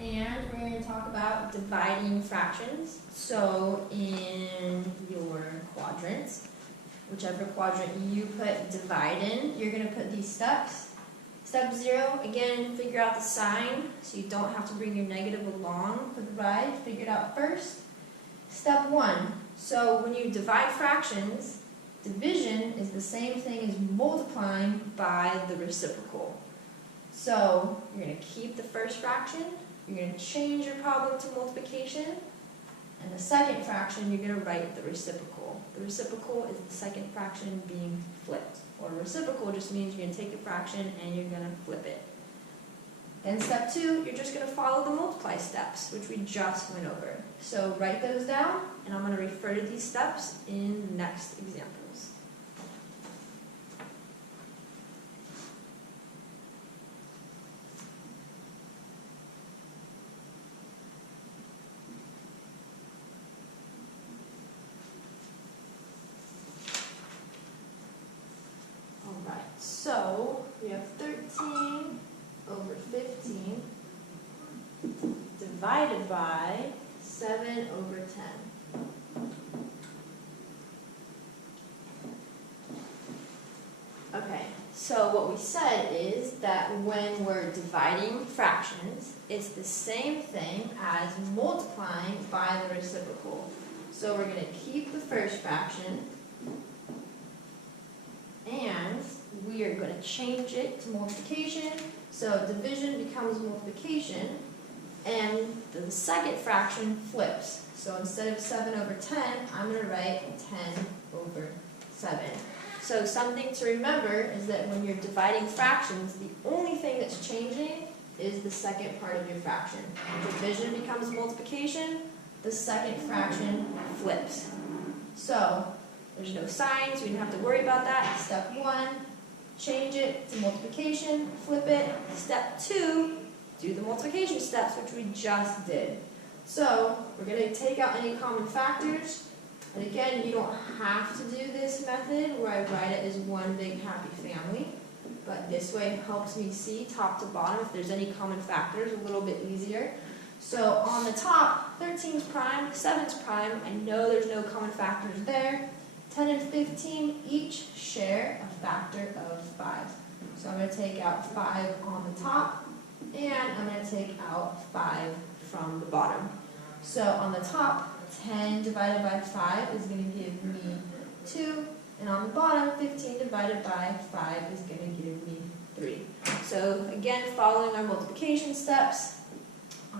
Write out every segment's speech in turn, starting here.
And we're going to talk about dividing fractions. So in your quadrants, whichever quadrant you put divide in, you're going to put these steps. Step 0, again, figure out the sign so you don't have to bring your negative along for the ride. Figure it out first. Step 1, so when you divide fractions, division is the same thing as multiplying by the reciprocal. So you're going to keep the first fraction, you're going to change your problem to multiplication, and the second fraction you're going to write the reciprocal. The reciprocal is the second fraction being flipped. Or reciprocal just means you're going to take the fraction and you're going to flip it. Then step 2, you're just going to follow the multiply steps, which we just went over. So write those down, and I'm going to refer to these steps in the next examples. Alright, so we have 13 over 15 divided by 7 over 10. Okay, so what we said is that when we're dividing fractions, it's the same thing as multiplying by the reciprocal. So we're going to keep the first fraction, and we are going to change it to multiplication. So division becomes multiplication, and the second fraction flips. So instead of 7 over 10, I'm going to write 10 over 7. So something to remember is that when you're dividing fractions, the only thing that's changing is the second part of your fraction. Division becomes multiplication, the second fraction flips. So there's no signs, we don't have to worry about that. Step 1, change it to multiplication, flip it. Step 2, do the multiplication steps, which we just did. So we're going to take out any common factors. And again, you don't have to do this method where I write it as one big happy family. But this way it helps me see top to bottom if there's any common factors, a little bit easier. So on the top, 13's prime, 7's prime. I know there's no common factors there. 10 and 15 each share a factor of 5. So I'm going to take out 5 on the top, and I'm going to take out 5 from the bottom. So on the top, 10 divided by 5 is going to give me 2, and on the bottom, 15 divided by 5 is going to give me 3. So again, following our multiplication steps,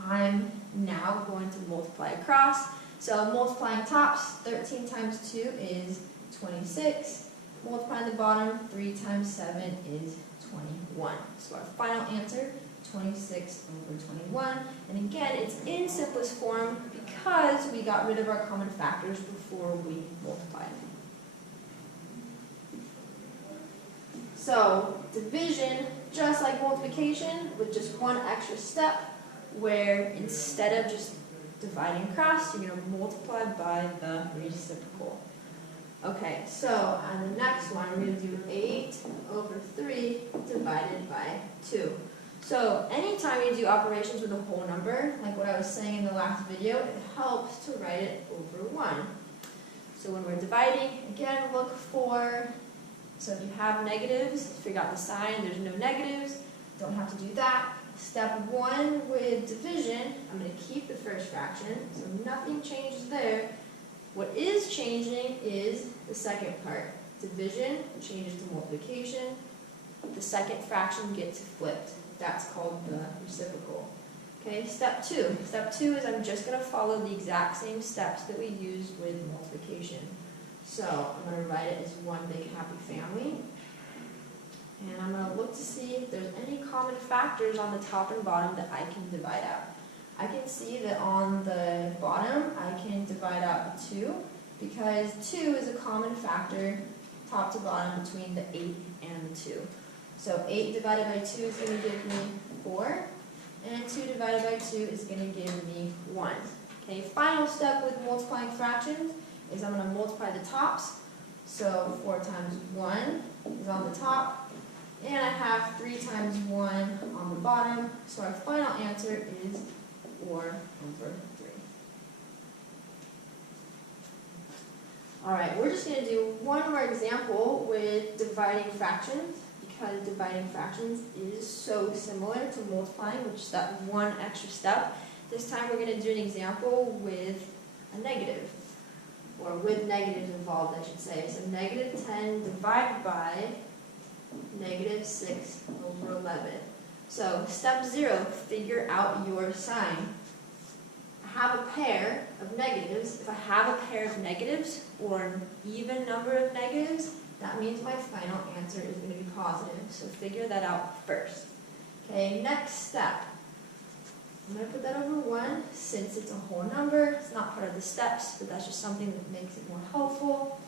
I'm now going to multiply across. So multiplying tops, 13 times 2 is 26. Multiplying the bottom, 3 times 7 is 21. So our final answer, 26 over 21. And again, it's in simplest form because we got rid of our common factors before we multiplied. So division, just like multiplication, with just one extra step, where instead of just dividing across, you're going to multiply by the reciprocal. Okay, so on the next one, we're going to do 8 over 3 divided by 2. So anytime you do operations with a whole number, like what I was saying in the last video, it helps to write it over 1. So when we're dividing, again, look for, so if you have negatives, figure out the sign, there's no negatives, don't have to do that. Step 1 with division, I'm going to keep the first fraction, so nothing changes there. What is changing is the second part. Division changes to multiplication. The second fraction gets flipped. That's called the reciprocal. Okay, step 2. Step 2 is I'm just going to follow the exact same steps that we used with multiplication. So I'm going to write it as one big happy family. And I'm going to look to see if there's any common factors on the top and bottom that I can divide out. I can see that on the bottom I can divide out 2 because 2 is a common factor top to bottom between the 8 and the 2. So 8 divided by 2 is going to give me 4, and 2 divided by 2 is going to give me 1. Okay, final step with multiplying fractions is I'm going to multiply the tops. So 4 times 1 is on the top, and I have 3 times 1 on the bottom. So our final answer is or over 3. Alright, we're just going to do one more example with dividing fractions, because dividing fractions is so similar to multiplying, which is that one extra step. This time we're going to do an example with a negative, or with negatives involved, I should say. So negative 10 divided by negative 6 over 11. So step 0, figure out your sign. I have a pair of negatives. If I have a pair of negatives, or an even number of negatives, that means my final answer is going to be positive. So figure that out first. Okay, next step. I'm going to put that over 1 since it's a whole number. It's not part of the steps, but that's just something that makes it more helpful.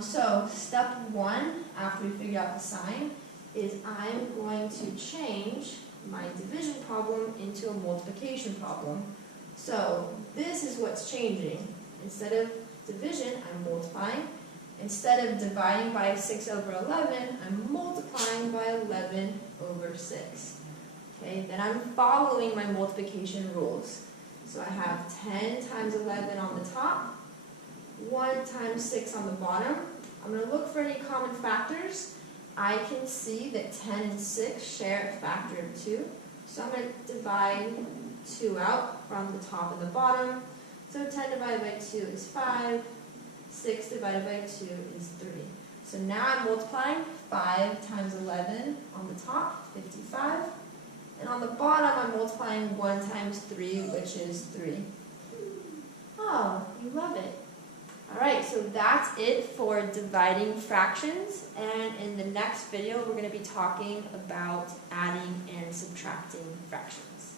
So step 1, after we figure out the sign, is I'm going to change my division problem into a multiplication problem. So this is what's changing. Instead of division, I'm multiplying. Instead of dividing by 6 over 11, I'm multiplying by 11 over 6. Okay, then I'm following my multiplication rules. So I have 10 times 11 on the top, 1 times 6 on the bottom. I'm going to look for any common factors. I can see that 10 and 6 share a factor of 2. So I'm going to divide 2 out from the top and the bottom. So 10 divided by 2 is 5. 6 divided by 2 is 3. So now I'm multiplying 5 times 11 on the top, 55. And on the bottom, I'm multiplying 1 times 3, which is 3. Oh, you love it. Alright, so that's it for dividing fractions. And in the next video, we're going to be talking about adding and subtracting fractions.